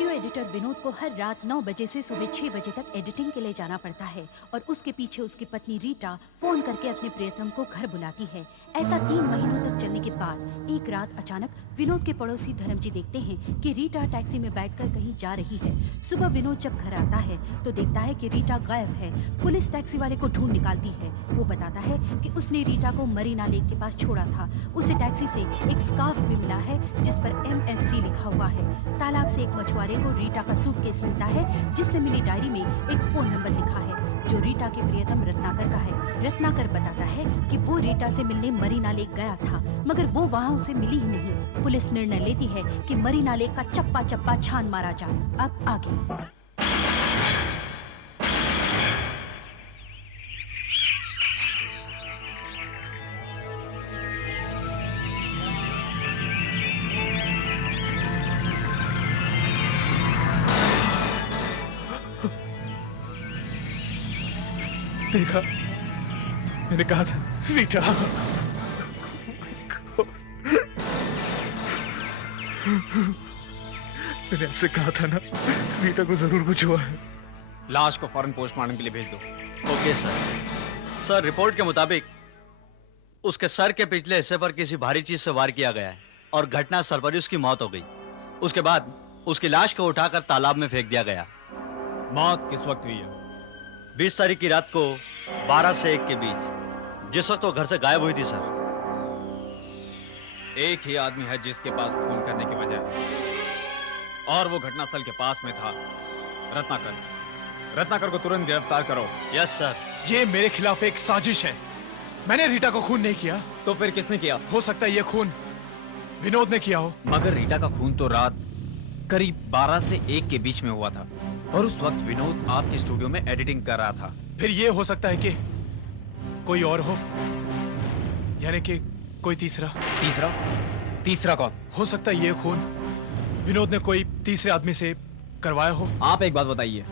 Video editor Vinod को हर रात 9 बजे से सुबह 6 बजे तक एडिटिंग के लिए जाना पड़ता है और उसके पीछे उसकी पत्नी रीटा फोन करके अपने प्रियतम को घर बुलाती है। ऐसा 3 महीनों तक चलने के बाद एक रात अचानक विनोद के पड़ोसी धर्मजी देखते हैं कि रीटा टैक्सी में बैठकर कहीं जा रही है। सुबह विनोद जब घर आता है तो देखता है कि रीटा गायब है। पुलिस टैक्सी वाले को ढूंढ निकालती है। वो बताता है कि उसने रीटा को मरीना लेक के पास छोड़ा था। उसे टैक्सी से एक स्कार्फ भी मिला है जिस पर MFC लिखा हुआ है। तालाब से एक मछुआरे को रीटा का सूटकेस मिलता है जिससे मिली डायरी में एक फोन नंबर लिखा है जो रीटा के प्रियतम रत्नाकर का है। रत्नाकर बताता है कि वो रीटा से मिलने मरीना लेक गया था मगर वो वहाँ उसे मिली ही नहीं। पुलिस निर्णय लेती है कि मरीना लेक का चप्पा चप्पा छान मारा जाए। अब आगे देखा, मैंने कहा था रीटा। मैंने आपसे कहा था ना, रीटा को जरूर कुछ हुआ है। लाश को फौरन पोस्टमार्टम के लिए भेज दो। Okay sir. सर, रिपोर्ट के मुताबिक उसके सर के पिछले हिस्से पर किसी भारी चीज से वार किया गया है और घटना स्थल पर ही उसकी मौत हो गई। उसके बाद उसकी लाश को उठाकर तालाब में फेंक दिया गया। मौत किस वक्त हुई है? 20 तारीख की रात को 12 से 1 के बीच, जिस वक्त वो घर से गायब हुई थी सर। एक ही आदमी है जिसके पास खून करने की वजह है और वो घटनास्थल के पास में था। रत्नाकर। रत्नाकर को तुरंत गिरफ्तार करो। Yes sir. ये मेरे खिलाफ एक साजिश है। मैंने रीटा को खून नहीं किया। तो फिर किसने किया? हो सकता है ये खून विनोद ने किया हो। मगर रीटा का खून तो रात करीब 12 से 1 के बीच में हुआ था और उस वक्त विनोद आपके स्टूडियो में एडिटिंग कर रहा था। फिर ये हो सकता है कि कोई और हो, यानी कि कोई तीसरा। तीसरा? तीसरा कौन? हो सकता है ये खून विनोद ने कोई तीसरे आदमी से करवाया हो। आप एक बात बताइए,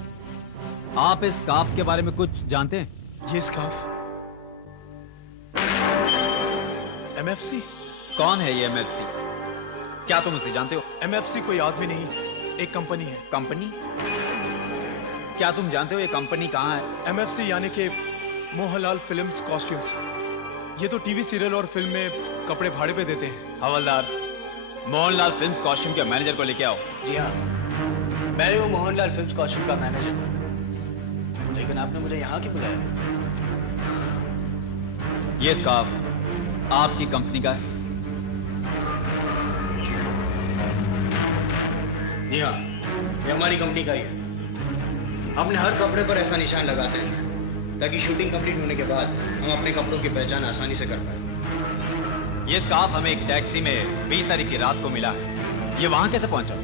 आप इस स्कार्फ के बारे में कुछ जानते हैं? ये स्कार्फ MFC? कौन है ये MFC? क्या तुम उसे जानते हो? MFC कोई आदमी नहीं, एक कंपनी है। कंपनी? क्या तुम जानते हो ये कंपनी कहाँ है? MFC यानी कि मोहनलाल फिल्म्स कॉस्ट्यूम्स। ये तो टीवी सीरियल और फिल्म में कपड़े भाड़े पे देते हैं। हवलदार, मोहनलाल फिल्म्स कॉस्ट्यूम के मैनेजर को लेके आओ। जी हाँ, मैं ही हूँ मोहनलाल फिल्म्स कॉस्ट्यूम का मैनेजर। लेकिन आपने मुझे यहाँ क्यों बुलाया? ये स्कार्फ आपकी कंपनी का है? जी हाँ, ये हमारी कंपनी का ही है। अपने हर कपड़े पर ऐसा निशान लगाते हैं ताकि शूटिंग कंप्लीट होने के बाद हम अपने कपड़ों की पहचान आसानी से कर पाए। ये स्कार्फ हमें एक टैक्सी में 20 तारीख की रात को मिला है। ये वहां कैसे पहुंचा?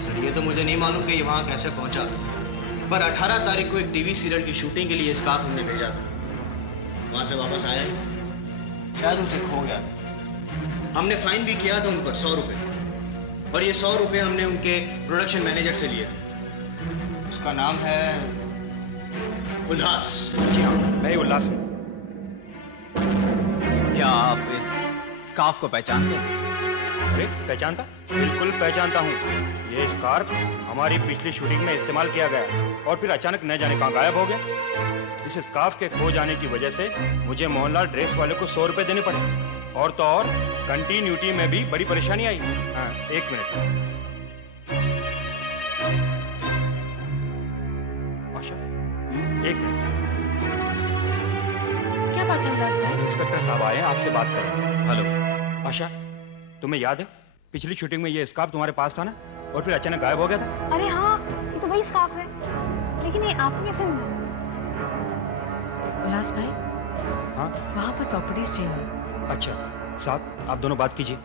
सर, ये तो मुझे नहीं मालूम कि ये वहाँ कैसे पहुंचा, पर 18 तारीख को एक टीवी सीरियल की शूटिंग के लिए ये स्कार्फ हमने भेजा था। वहाँ से वापस आया ही, शायद उनसे खो गया। हमने फाइन भी किया था उन पर 100 रुपये, और ये 100 रुपये हमने उनके प्रोडक्शन मैनेजर से लिए थे। उसका नाम है उल्लास। जी हाँ, मैं उल्लास हूँ। क्या आप इस स्कार्फ को पहचानते हैं? अरे पहचानता? बिल्कुल पहचानता हूँ। ये स्कार्फ हमारी पिछली शूटिंग में इस्तेमाल किया गया और फिर अचानक न जाने कहाँ गायब हो गया। इस स्कार्फ के खो जाने की वजह से मुझे मोहनलाल ड्रेस वाले को 100 रुपये देने पड़े, और तो और कंटिन्यूटी में भी बड़ी परेशानी आई। हाँ, 1 मिनट। आशा, 1 मिनट। क्या बात है उल्लास भाई? इंस्पेक्टर साहब आए हैं, आपसे बात करें। हेलो। आशा, तुम्हें याद है पिछली शूटिंग में ये स्कार्फ तुम्हारे पास था ना, और फिर अचानक गायब हो गया था? अरे हाँ, ये तो वही स्कार्फ है। लेकिन ये आपको कैसे मिला? उल्लास भाई, हाँ, वहाँ पर प्रॉपर्टीज चाहिए। अच्छा साहब, आप दोनों बात कीजिए।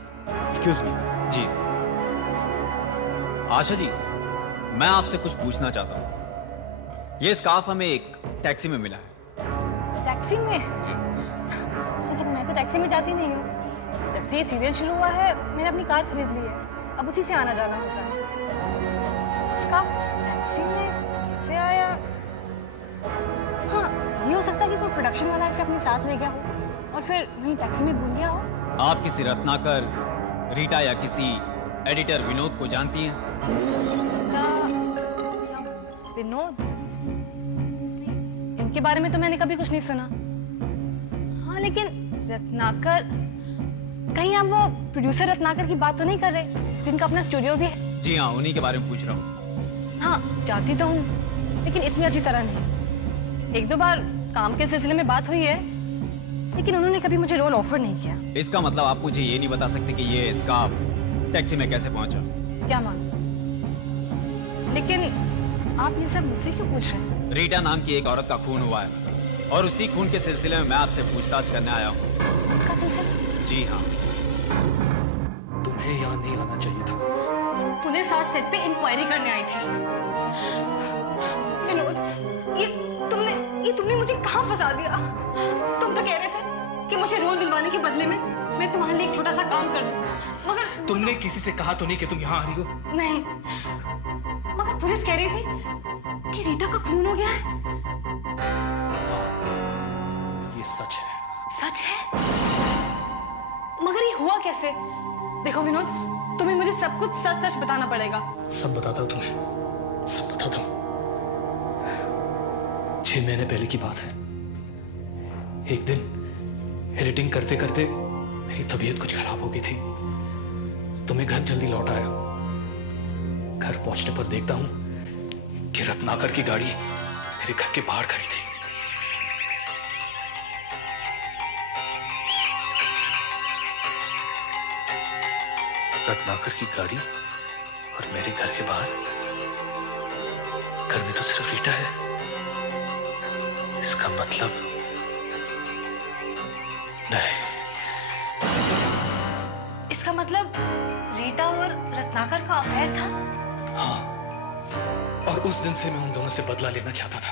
Excuse me. जी आशा जी, मैं आपसे कुछ पूछना चाहता हूँ। ये स्कार्फ हमें एक टैक्सी में मिला है। टैक्सी में? लेकिन मैं तो टैक्सी में जाती नहीं हूँ। जब से ये सीरियल शुरू हुआ है मैंने अपनी कार खरीद ली है, अब उसी से आना जाना होता है। स्कार्फ टैक्सी में कैसे आया? हाँ, ये हो सकता है कि कोई प्रोडक्शन वाला इसे अपने साथ ले गया हो और फिर वहीं टैक्सी में भूल गया हो। आप किसी रत्नाकर, रीटा या किसी एडिटर विनोद को जानती हैं? रीता या विनोद, नहीं, इनके बारे में तो मैंने कभी कुछ नहीं सुना। हाँ लेकिन रत्नाकर, कहीं आप वो प्रोड्यूसर रत्नाकर की बात तो नहीं कर रहे जिनका अपना स्टूडियो भी है? जी हाँ, उन्हीं के बारे में पूछ रहा हूँ। हाँ जानती तो हूँ, लेकिन इतनी अच्छी तरह नहीं। एक दो बार काम के सिलसिले में बात हुई है, लेकिन उन्होंने कभी मुझे रोल ऑफर नहीं किया। इसका मतलब आप मुझे ये नहीं बता सकते कि ये स्कार्फ टैक्सी में कैसे पहुंचा? क्या मानो, लेकिन आप ये सब मुझसे क्यों पूछ रहे हैं? रीटा नाम की एक औरत का खून हुआ है और उसी खून के सिलसिले में मैं आपसे पूछताछ करने आया हूँ। उनका सिलसिला? जी हाँ। तुम्हें यहाँ नहीं आना चाहिए था। पुलिस आज सेट पे इंक्वायरी करने आई थी। विनोद, ये तुमने मुझे कहाँ फंसा दिया? तुम तो कह रहे थे कि मुझे रोल दिलवाने के बदले में मैं तुम्हारे लिए एक छोटा सा काम कर दूं, मगर तुमने किसी से कहा तो नहीं कि तुम यहाँ आ रही हो? नहीं, मगर पुलिस कह रही थी कि रीटा का खून हो गया है। ये सच है। सच है? मगर ये हुआ कैसे? देखो विनोद, तुम्हें मुझे सब कुछ सच सच बताना पड़ेगा। सब बताता हूँ तुम्हें, सब बताता हूँ। 6 महीने पहले की बात है। एक दिन एडिटिंग करते करते मेरी तबीयत कुछ खराब हो गई थी, तो मैं घर जल्दी लौट आया। घर पहुंचने पर देखता हूं कि रत्नाकर की गाड़ी मेरे घर के बाहर खड़ी थी। रत्नाकर की गाड़ी और मेरे घर के बाहर। घर में तो सिर्फ रीटा है। इसका मतलब नहीं। इसका मतलब रीटा और रत्नाकर का अफेयर था? हाँ, और उस दिन से मैं उन दोनों से बदला लेना चाहता था।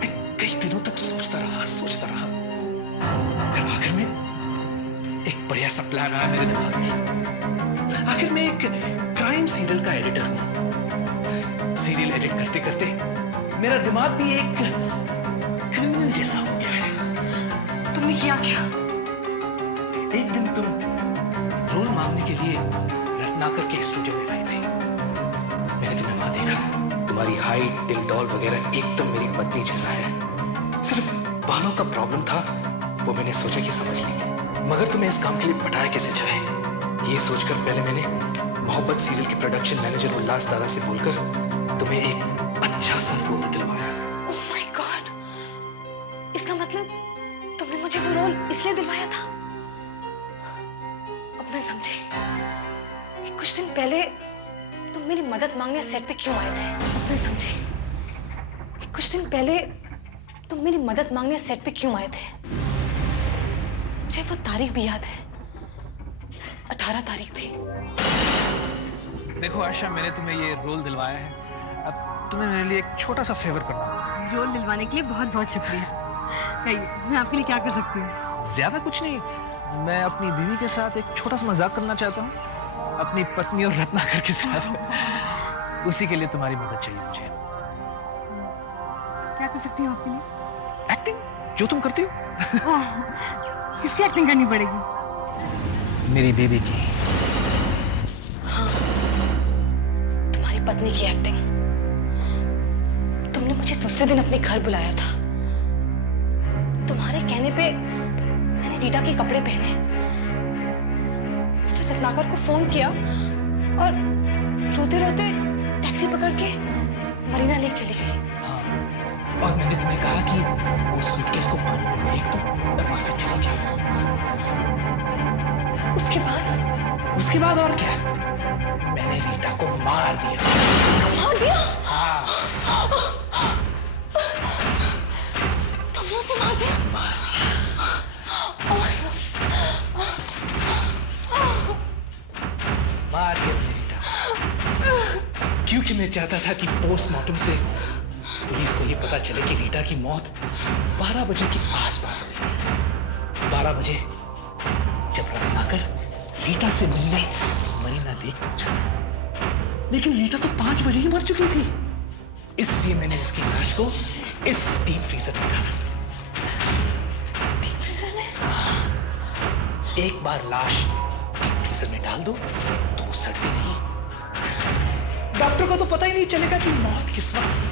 मैं कई दिनों तक सोचता रहा। फिर आखिर में एक बढ़िया सा प्लान आया मेरे दिमाग में। आखिर मैं एक क्राइम सीरियल का एडिटर हूँ। सीरियल एडिट करते करते मेरा दिमाग भी एक क्रिमिनल जैसा हो गया है। तुमने किया क्या? एक दिन तुम रोल मांगने के लिए रत्नाकर के स्टूडियो में आई थी। मैंने तुम्हें वहां देखा। तुम्हारी हाइट, दिल डॉल वगैरह एकदम मेरी पत्नी जैसा है। सिर्फ बालों का प्रॉब्लम था, वो मैंने सोचा कि समझ ली। मगर तुम्हें इस काम के लिए पटाया कैसे जाए, ये सोचकर पहले मैंने मोहब्बत सीरियल के प्रोडक्शन मैनेजर उल्लास दादा से बोलकर तुम्हें एक अच्छा सा रोल दिलवाया। ओह माय गॉड, इसका मतलब तुमने मुझे वो रोल इसलिए दिलवाया था? अब मैं समझी कि कुछ दिन पहले तुम मेरी मदद मांगने सेट पे क्यों आए थे। अब मैं समझी कि कुछ दिन पहले तुम मेरी मदद मांगने सेट पे क्यों आए थे। मुझे वो तारीख भी याद है, 18 तारीख थी। देखो आशा, मैंने तुम्हें ये रोल दिलवाया है। अब तुम्हें मेरे लिए एक छोटा सा फेवर करना होगा। रोल दिलवाने के लिए बहुत बहुत शुक्रिया। कहिए, मैं आपके लिए क्या कर सकती हूँ? ज्यादा कुछ नहीं, मैं अपनी बीवी के साथ एक छोटा सा मजाक करना चाहता हूँ, अपनी पत्नी और रत्नाकर के साथ। उसी के लिए तुम्हारी मदद चाहिए मुझे। क्या कर सकती हूँ आपके लिए? एक्टिंग, जो तुम करती हो। किसकी एक्टिंग करनी पड़ेगी? मेरी बीवी की। हाँ, तुम्हारी पत्नी की एक्टिंग। तुमने मुझे दूसरे दिन अपने घर बुलाया था। तुम्हारे कहने पे मैंने रीटा के कपड़े पहने, मिस्टर रत्नाकर को फोन किया और रोते रोते टैक्सी पकड़ के मरीना लेक चली गई। और मैंने तुम्हें कहा कि वो सूटकेस को पानी में फेंक दो और वहां से चली जाओ। उसके बाद और क्या? मैंने रीटा को मार दिया। मार दिया? हाँ। तुमने उसे मार दिया? Oh my God. मार दिया मैंने रीटा, क्योंकि मैं चाहता था कि पोस्टमार्टम से पुलिस को ये पता चले कि रीटा की मौत 12 बजे के आसपास हुई थी। 12 बजे जब रत्नाकर रीटा से मिलने मरीना लेक पहुंचा, लेकिन रीटा तो 5 बजे ही मर चुकी थी। इसलिए मैंने उसकी लाश को इस डीप फ्रीजर में डाला। डीप फ्रीजर में? एक बार लाश डीप फ्रीजर में डाल दो तो वो सड़ती नहीं, डॉक्टर को तो पता ही नहीं चलेगा कि मौत किस वक्त।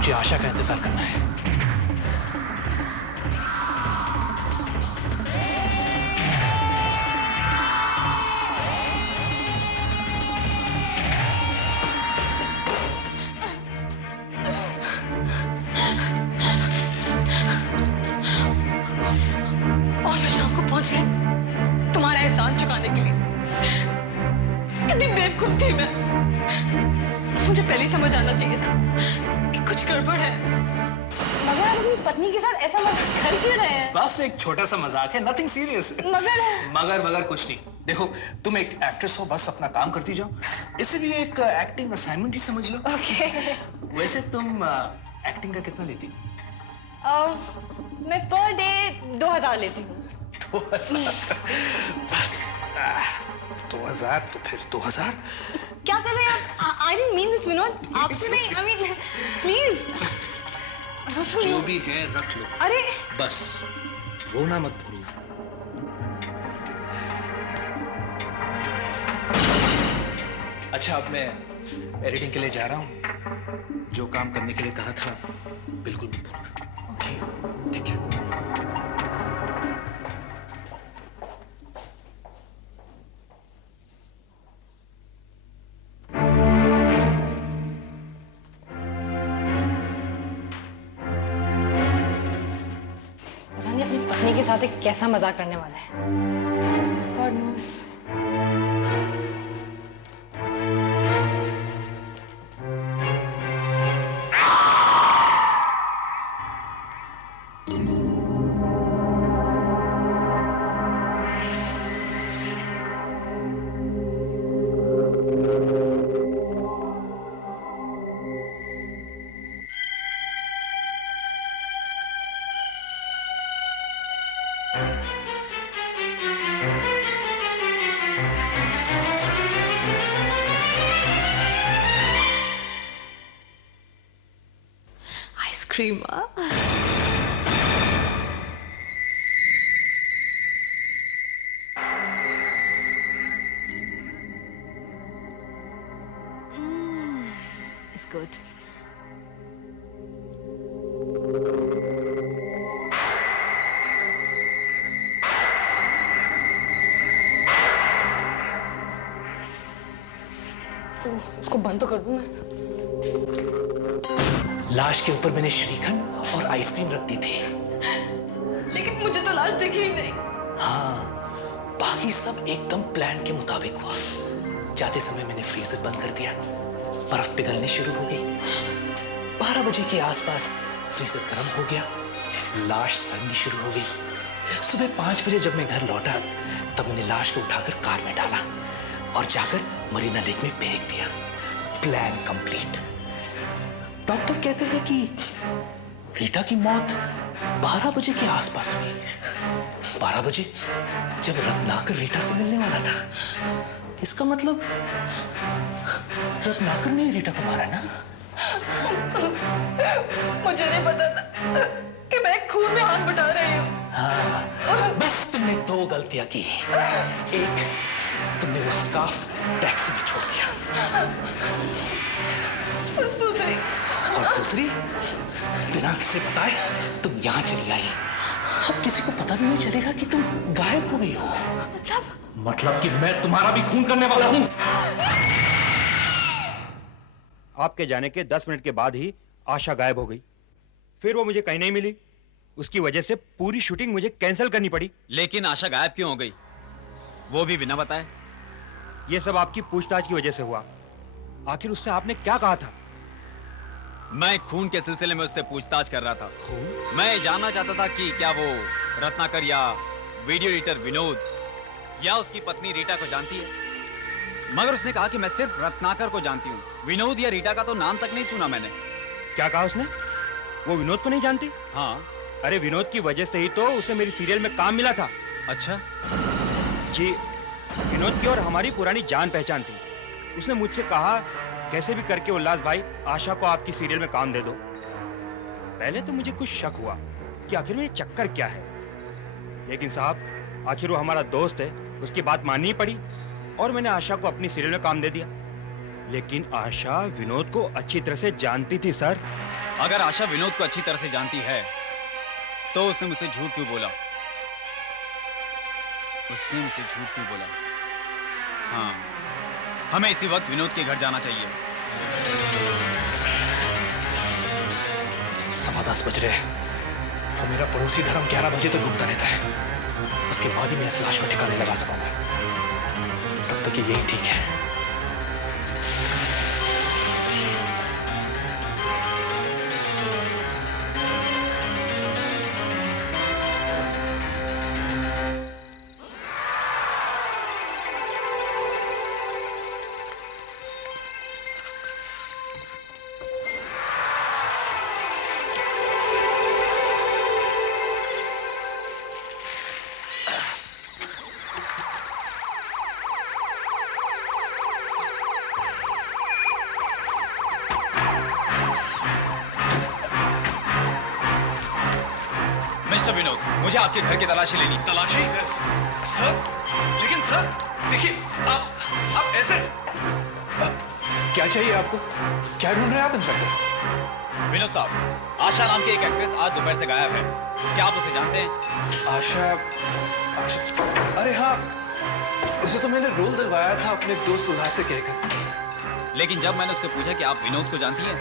मुझे आशा का इंतजार करना है। और मैं शाम को पहुंच गई तुम्हारा एहसान चुकाने के लिए। कितनी बेवकूफ थी मैं। मुझे पहले ही समझ आना चाहिए था कि कुछ गड़बड़ है। मगर आप अपनी पत्नी के साथ ऐसा मजाक कर क्यों रहे हैं? बस एक छोटा सा मजाक है, नथिंग सीरियस। मगर कुछ नहीं। देखो तुम एक एक्ट्रेस हो, बस अपना काम करती जाओ। इसे भी एक एक्टिंग असाइनमेंट ही समझ लो। ओके। वैसे तुम एक्टिंग का कितना लेती हो? मैं पर डे 2000 लेती हूँ। 2000 बस 2000 तो फिर 2000। क्या कर रहे हैं आप? I didn't mean this, Vinod. आपसे नहीं, I mean, please। जो भी है रख लो। अरे बस रोना मत भूलना। अच्छा अब मैं एडिटिंग के लिए जा रहा हूँ। जो काम करने के लिए कहा था बिल्कुल मत भूलना। ओके ठीक है। पता नहीं अपनी पत्नी के साथ एक कैसा मजाक करने वाला है। God knows। Ice cream. It's good। उसको बंद तो कर दूं मैं। लाश के ऊपर मैंने श्रीखंड और आइसक्रीम रख दी थी। लेकिन मुझे तो लाश दिखी ही नहीं। हाँ बाकी सब एकदम प्लान के मुताबिक हुआ। जाते समय मैंने फ्रीजर बंद कर दिया, बर्फ पिघलनी शुरू हो गई। 12 बजे के आसपास फ्रीजर गर्म हो गया, लाश सड़नी शुरू हो गई। सुबह 5 बजे जब मैं घर लौटा तब मैंने लाश को उठाकर कार में डाला और जाकर मरीना लेक में फेंक दिया। Plan complete. डॉक्टर कहते हैं कि रीटा की मौत 12 बजे के आसपास हुई। 12 बजे जब रत्नाकर रीटा से मिलने वाला था। इसका मतलब रत्नाकर ने रीटा को मारा ना? मुझे नहीं पता था कि मैं खून में हाथ बटा रही हूँ। हाँ, बस तुमने 2 गलतियां की। एक, तुमने वो स्कार्फ टैक्सी में छोड़ दिया और दूसरी, बिना किसी बताए तुम यहाँ चली आई। अब किसी को पता भी नहीं चलेगा कि तुम गायब हो गई हो। मतलब कि मैं तुम्हारा भी खून करने वाला हूं। आपके जाने के 10 मिनट के बाद ही आशा गायब हो गई। फिर वो मुझे कहीं नहीं मिली। उसकी वजह से पूरी शूटिंग मुझे कैंसिल करनी पड़ी। लेकिन आशा गायब क्यों हो गई, वो भी बिना बताए? ये सब आपकी पूछताछ की वजह से हुआ। आखिर उससे आपने क्या कहा था? मैं खून के सिलसिले में उससे पूछताछ कर रहा था। मैं ये जानना चाहता था कि क्या वो रत्नाकर या वीडियो एडिटर विनोद या उसकी पत्नी रीटा को जानती है। मगर उसने कहा कि मैं सिर्फ रत्नाकर को जानती हूँ, विनोद या रीटा का तो नाम तक नहीं सुना मैंने। क्या कहा उसने? वो विनोद को नहीं जानती? हाँ। अरे विनोद की वजह से ही तो उसे मेरी सीरियल में काम मिला था। अच्छा। जी, विनोद की और हमारी पुरानी जान पहचान थी। उसने मुझसे कहा कैसे भी करके उल्लास भाई आशा को आपकी सीरियल में काम दे दो। पहले तो मुझे कुछ शक हुआ कि आखिर में ये चक्कर क्या है, लेकिन साहब आखिर वो हमारा दोस्त है, उसकी बात माननी पड़ी और मैंने आशा को अपनी सीरियल में काम दे दिया। लेकिन आशा विनोद को अच्छी तरह से जानती थी सर। अगर आशा विनोद को अच्छी तरह से जानती है तो उसने मुझसे झूठ क्यों बोला? उसने मुझसे झूठ क्यों बोला? हाँ, हमें इसी वक्त विनोद के घर जाना चाहिए। 10:15 बज रहे हैं। वो मेरा पड़ोसी धर्म 11 बजे तक घूमता रहता है। उसके बाद ही मैं इस लाश को ठिकाने लगा सकूंगा। तब तक यही ठीक है। मिस्टर विनोद, मुझे आपके घर की तलाशी लेनी। तलाशी? सर, लेकिन सर देखिए, आप ऐसे क्या चाहिए आपको? क्या ढूंढ रहे हैं आप इंस्पेक्टर? विनोद साहब, आशा नाम की एक एक्ट्रेस आज दोपहर से गायब है। क्या आप उसे जानते हैं? आशा? अरे हाँ, उसे तो मैंने रोल दिलवाया था अपने दोस्त उल्लास से कहकर। लेकिन जब मैंने उससे पूछा कि आप विनोद को जानती हैं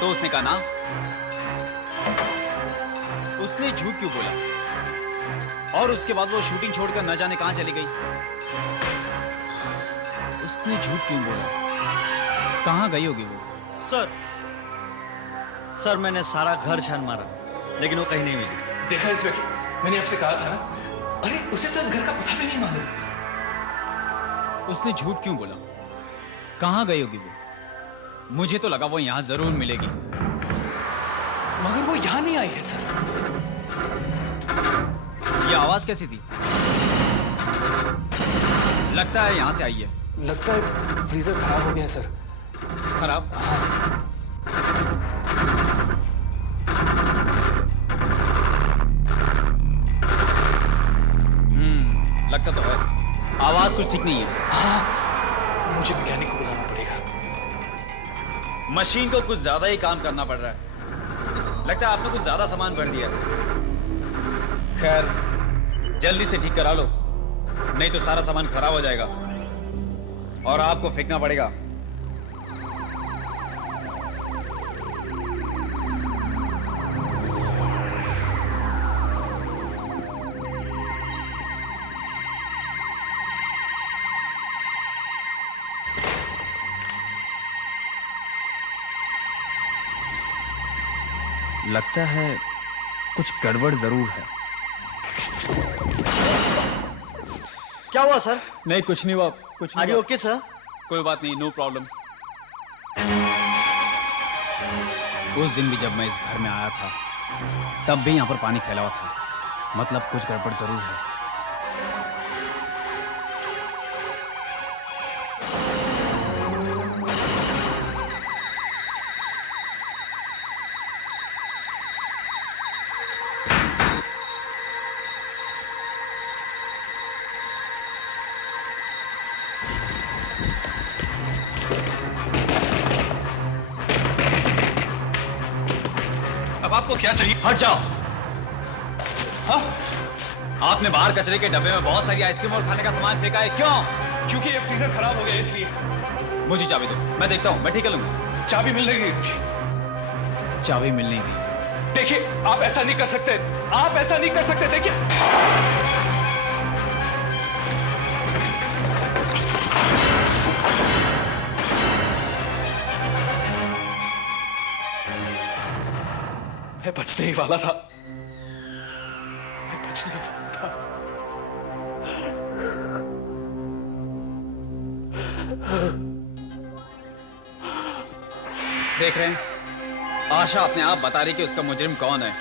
तो उसने कहा ना। उसने झूठ क्यों बोला? और उसके बाद वो शूटिंग छोड़कर न जाने कहां चली गई। उसने झूठ क्यों बोला? कहां गई होगी वो? सर मैंने सारा घर छान मारा लेकिन वो कहीं नहीं मिली। देखा इंस्पेक्टर, मैंने आपसे कहा था ना। अरे उसे तो इस घर का पता भी नहीं मालूम। उसने झूठ क्यों बोला? कहां गई होगी वो? मुझे तो लगा वो यहां जरूर मिलेगी। मगर वो यहाँ नहीं आई है सर। ये आवाज कैसी थी? लगता है यहां से आई है। लगता है फ्रीजर खराब हो गया है सर। खराब? लगता तो है। आवाज कुछ ठीक नहीं है। हाँ, मुझे मैकेनिक को बुलाना पड़ेगा। मशीन को कुछ ज्यादा ही काम करना पड़ रहा है। लगता है आपने कुछ ज्यादा सामान भर दिया। खैर, जल्दी से ठीक करा लो, नहीं तो सारा सामान खराब हो जाएगा और आपको फेंकना पड़ेगा। लगता है कुछ गड़बड़ जरूर है। क्या हुआ सर? नहीं कुछ नहीं हुआ, कुछ आर यू ओके सर? कोई बात नहीं, नो प्रॉब्लम। उस दिन भी जब मैं इस घर में आया था तब भी यहाँ पर पानी फैला हुआ था, मतलब कुछ गड़बड़ जरूर है। अब आपको क्या चाहिए? हट जाओ। हाँ? आपने बाहर कचरे के डब्बे में बहुत सारी आइसक्रीम और खाने का सामान फेंका है, क्यों? क्योंकि ये फ्रीजर खराब हो गया इसलिए। मुझे चाबी दो, मैं देखता हूँ, मैं ठीक कर लूंगा। चाबी मिल नहीं रही मुझे। चाबी मिल नहीं रही। देखिए, आप ऐसा नहीं कर सकते, आप ऐसा नहीं कर सकते, देखिए। मैं बचने ही वाला था, मैं बचने ही वाला था। देख रहे हैं, आशा अपने आप बता रही कि उसका मुजरिम कौन है।